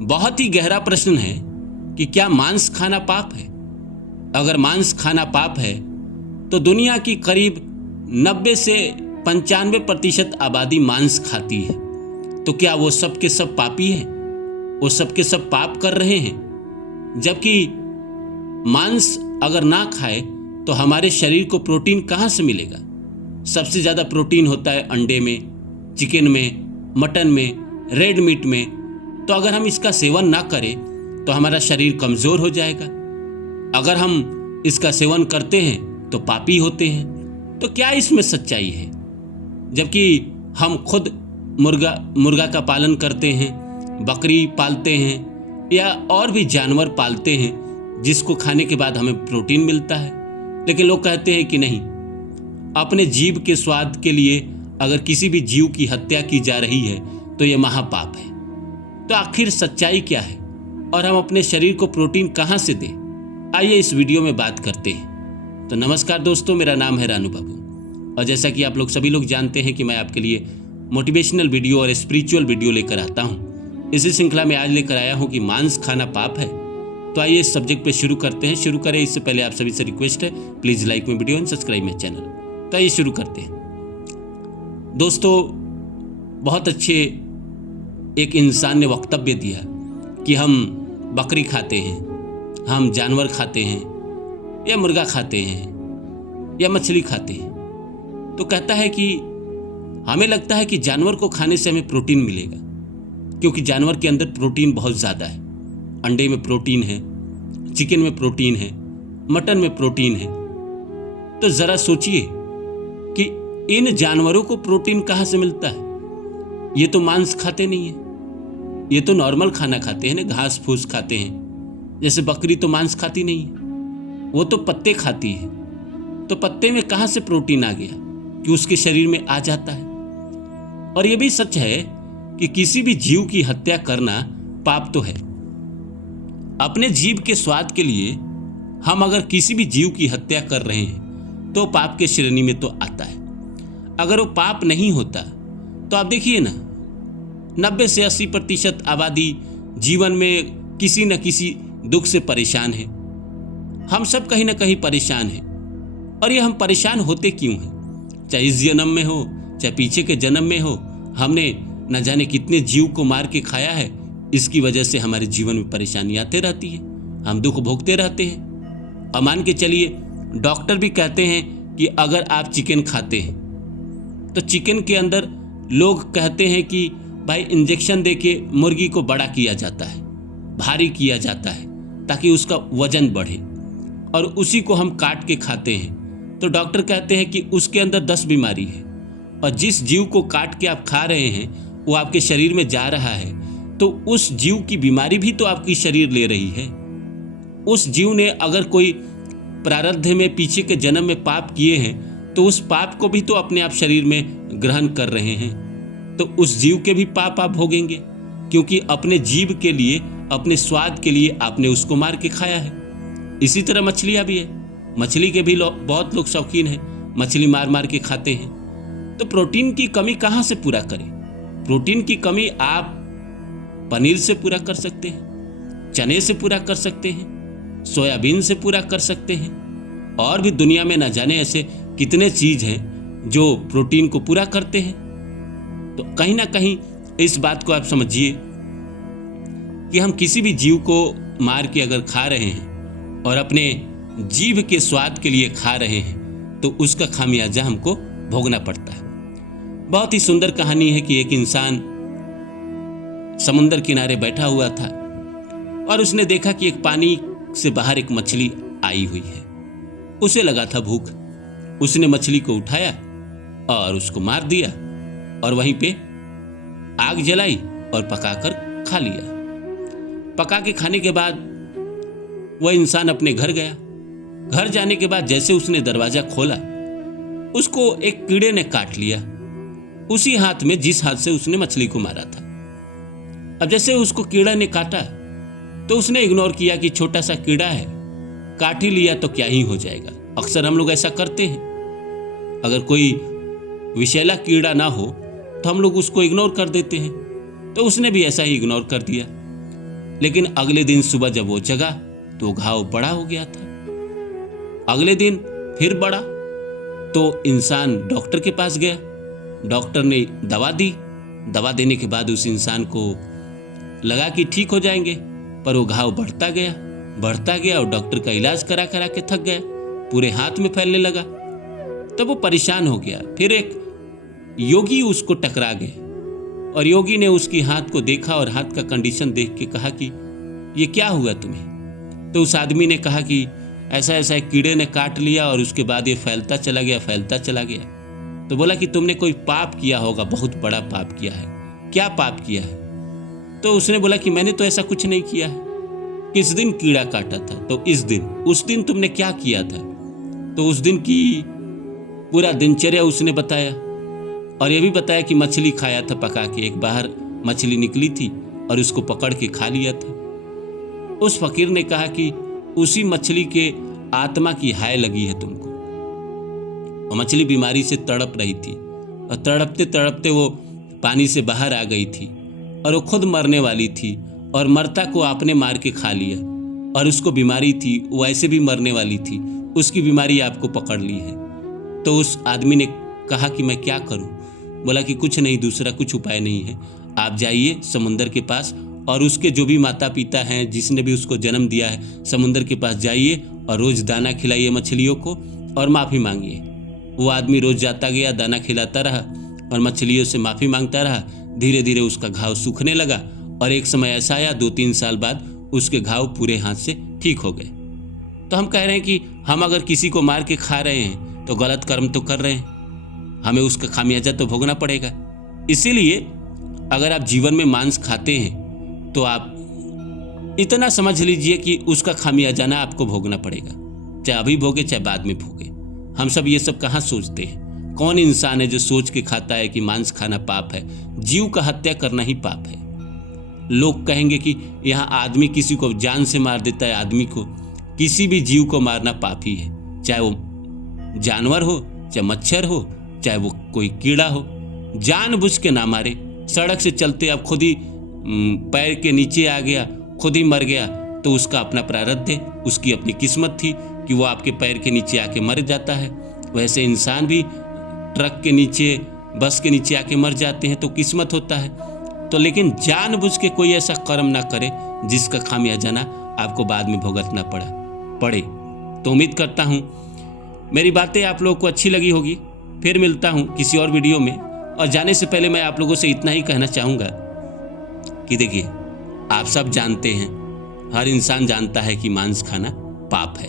बहुत ही गहरा प्रश्न है कि क्या मांस खाना पाप है। अगर मांस खाना पाप है तो दुनिया की करीब 90 से 95% आबादी मांस खाती है। तो क्या वो सब के सब पापी हैं? वो सब के सब पाप कर रहे हैं? जबकि मांस अगर ना खाए तो हमारे शरीर को प्रोटीन कहाँ से मिलेगा? सबसे ज़्यादा प्रोटीन होता है अंडे में, चिकन में, मटन में, रेड मीट में। तो अगर हम इसका सेवन ना करें तो हमारा शरीर कमज़ोर हो जाएगा। अगर हम इसका सेवन करते हैं तो पापी होते हैं। तो क्या इसमें सच्चाई है? जबकि हम खुद मुर्गा का पालन करते हैं, बकरी पालते हैं या और भी जानवर पालते हैं जिसको खाने के बाद हमें प्रोटीन मिलता है। लेकिन लोग कहते हैं कि नहीं, अपने जीभ के स्वाद के लिए अगर किसी भी जीव की हत्या की जा रही है तो यह महापाप है। तो आखिर सच्चाई क्या है और हम अपने शरीर को प्रोटीन कहाँ से दें? आइए इस वीडियो में बात करते हैं। तो नमस्कार दोस्तों, मेरा नाम है रानू बाबू और जैसा कि आप लोग सभी लोग जानते हैं कि मैं आपके लिए मोटिवेशनल वीडियो और स्पिरिचुअल वीडियो लेकर आता हूँ। इसी श्रृंखला में आज लेकर आया हूँ कि मांस खाना पाप है। तो आइए इस सब्जेक्ट पे शुरू करते हैं। शुरू करें इससे पहले आप सभी से रिक्वेस्ट है, please like my video and subscribe my channel. तो आइए शुरू करते हैं। दोस्तों, बहुत अच्छे एक इंसान ने वक्तव्य दिया कि हम बकरी खाते हैं, हम जानवर खाते हैं या मुर्गा खाते हैं या मछली खाते हैं। तो कहता है कि हमें लगता है कि जानवर को खाने से हमें प्रोटीन मिलेगा, क्योंकि जानवर के अंदर प्रोटीन बहुत ज़्यादा है। अंडे में प्रोटीन है, चिकन में प्रोटीन है, मटन में प्रोटीन है। तो ज़रा सोचिए कि इन जानवरों को प्रोटीन कहाँ से मिलता है। ये तो मांस खाते नहीं है, ये तो नॉर्मल खाना खाते हैं ना, घास फूस खाते हैं। जैसे बकरी तो मांस खाती नहीं है, वो तो पत्ते खाती है। तो पत्ते में कहाँ से प्रोटीन आ गया कि उसके शरीर में आ जाता है। और ये भी सच है कि किसी भी जीव की हत्या करना पाप तो है। अपने जीव के स्वाद के लिए हम अगर किसी भी जीव की हत्या कर रहे हैं तो पाप के श्रेणी में तो आता है। अगर वो पाप नहीं होता तो आप देखिए ना, 90 से 80% आबादी जीवन में किसी न किसी दुख से परेशान है। हम सब कहीं ना कहीं परेशान हैं। और ये हम परेशान होते क्यों हैं? चाहे इस जन्म में हो, चाहे पीछे के जन्म में हो, हमने न जाने कितने जीव को मार के खाया है। इसकी वजह से हमारे जीवन में परेशानी आते रहती है, हम दुख भोगते रहते हैं। और मान के चलिए, डॉक्टर भी कहते हैं कि अगर आप चिकन खाते हैं तो चिकन के अंदर लोग कहते हैं कि भाई इंजेक्शन देके मुर्गी को बड़ा किया जाता है, भारी किया जाता है ताकि उसका वजन बढ़े, और उसी को हम काट के खाते हैं। तो डॉक्टर कहते हैं कि उसके अंदर 10 बीमारी है, और जिस जीव को काट के आप खा रहे हैं वो आपके शरीर में जा रहा है, तो उस जीव की बीमारी भी तो आपकी शरीर ले रही है। उस जीव ने अगर कोई प्रारब्ध में पीछे के जन्म में पाप किए हैं तो उस पाप को भी तो अपने आप शरीर में ग्रहण कर रहे हैं। तो उस जीव के भी पाप आप भोगेंगे, क्योंकि अपने जीव के लिए, अपने स्वाद के लिए आपने उसको मार के खाया है। इसी तरह मछलियाँ भी है, मछली के भी बहुत लोग शौकीन हैं, मछली मार मार के खाते हैं। तो प्रोटीन की कमी कहाँ से पूरा करें? प्रोटीन की कमी आप पनीर से पूरा कर सकते हैं, चने से पूरा कर सकते हैं, सोयाबीन से पूरा कर सकते हैं, और भी दुनिया में न जाने ऐसे कितने चीज़ हैं जो प्रोटीन को पूरा करते हैं। तो कहीं ना कहीं इस बात को आप समझिए कि हम किसी भी जीव को मार के अगर खा रहे हैं और अपने जीभ के स्वाद के लिए खा रहे हैं तो उसका खामियाजा हमको भोगना पड़ता है। बहुत ही सुंदर कहानी है कि एक इंसान समुंदर किनारे बैठा हुआ था और उसने देखा कि एक पानी से बाहर एक मछली आई हुई है। उसे लगा था भूख। उसने मछली को उठाया और उसको मार दिया और वहीं पे आग जलाई और पकाकर खा लिया। पका के खाने के बाद वह इंसान अपने घर गया। घर जाने के बाद जैसे उसने दरवाजा खोला, उसको एक कीड़े ने काट लिया, उसी हाथ में जिस हाथ से उसने मछली को मारा था। अब जैसे उसको कीड़ा ने काटा तो उसने इग्नोर किया कि छोटा सा कीड़ा है, काट ही लिया तो क्या ही हो जाएगा। अक्सर हम लोग ऐसा करते हैं, अगर कोई विषैला कीड़ा ना हो तो हम लोग उसको इग्नोर कर देते हैं। तो उसने भी ऐसा ही इग्नोर कर दिया। लेकिन अगले दिन सुबह जब वो जगा तो घाव बड़ा हो गया था। अगले दिन फिर बड़ा, तो इंसान डॉक्टर के पास गया। डॉक्टर ने दवा दी। दवा देने के बाद उस इंसान को लगा कि ठीक हो जाएंगे, पर वो घाव बढ़ता गया और डॉक्टर का इलाज करा करा के थक गया, पूरे हाथ में फैलने लगा। तब वो परेशान हो गया। फिर एक योगी उसको टकरा गए और योगी ने उसकी हाथ को देखा और हाथ का कंडीशन देख के कहा कि ये क्या हुआ तुम्हें? तो उस आदमी ने कहा कि ऐसा ऐसा एक कीड़े ने काट लिया और उसके बाद ये फैलता चला गया। तो बोला कि तुमने कोई पाप किया होगा, बहुत बड़ा पाप किया है। क्या पाप किया है? तो उसने बोला कि मैंने तो ऐसा कुछ नहीं किया है। किस दिन कीड़ा काटा था? तो उस दिन तुमने क्या किया था? तो उस दिन की पूरा दिनचर्या उसने बताया और ये भी बताया कि मछली खाया था पका के। एक बाहर मछली निकली थी और उसको पकड़ के खा लिया था। उस फकीर ने कहा कि उसी मछली के आत्मा की हाय लगी है तुमको। और मछली बीमारी से तड़प रही थी और तड़पते तड़पते वो पानी से बाहर आ गई थी और वो खुद मरने वाली थी और मरता को आपने मार के खा लिया। और उसको बीमारी थी, वो ऐसे भी मरने वाली थी, उसकी बीमारी आपको पकड़ ली है। तो उस आदमी ने कहा कि मैं क्या करूं? बोला कि कुछ नहीं, दूसरा कुछ उपाय नहीं है। आप जाइए समुंदर के पास और उसके जो भी माता पिता हैं, जिसने भी उसको जन्म दिया है, समुंदर के पास जाइए और रोज दाना खिलाइए मछलियों को और माफ़ी मांगिए। वो आदमी रोज जाता गया, दाना खिलाता रहा और मछलियों से माफ़ी मांगता रहा। धीरे धीरे उसका घाव सूखने लगा और एक समय ऐसा आया 2-3 साल बाद उसके घाव पूरे हाथ से ठीक हो गए। तो हम कह रहे हैं कि हम अगर किसी को मार के खा रहे हैं तो गलत कर्म तो कर रहे हैं, हमें उसका खामियाजा तो भोगना पड़ेगा। इसीलिए अगर आप जीवन में मांस खाते हैं तो आप इतना समझ लीजिए कि उसका खामियाजा ना आपको भोगना पड़ेगा, चाहे अभी भोगे चाहे बाद में भोगे। हम सब ये सब कहाँ सोचते हैं? कौन इंसान है जो सोच के खाता है कि मांस खाना पाप है? जीव का हत्या करना ही पाप है। लोग कहेंगे कि यहाँ आदमी किसी को जान से मार देता है, आदमी को, किसी भी जीव को मारना पाप ही है, चाहे वो जानवर हो, चाहे मच्छर हो, चाहे वो कोई कीड़ा हो। जानबूझ के ना मारे। सड़क से चलते अब खुद ही पैर के नीचे आ गया, खुद ही मर गया, तो उसका अपना प्रारब्ध है, उसकी अपनी किस्मत थी कि वो आपके पैर के नीचे आके मर जाता है। वैसे इंसान भी ट्रक के नीचे, बस के नीचे आके मर जाते हैं तो किस्मत होता है। तो लेकिन जानबूझ के कोई ऐसा कर्म ना करे जिसका खामियाजा ना आपको बाद में भुगतना पड़े। तो उम्मीद करता हूँ मेरी बातें आप लोगों को अच्छी लगी होगी। फिर मिलता हूँ किसी और वीडियो में। और जाने से पहले मैं आप लोगों से इतना ही कहना चाहूँगा कि देखिए, आप सब जानते हैं, हर इंसान जानता है कि मांस खाना पाप है।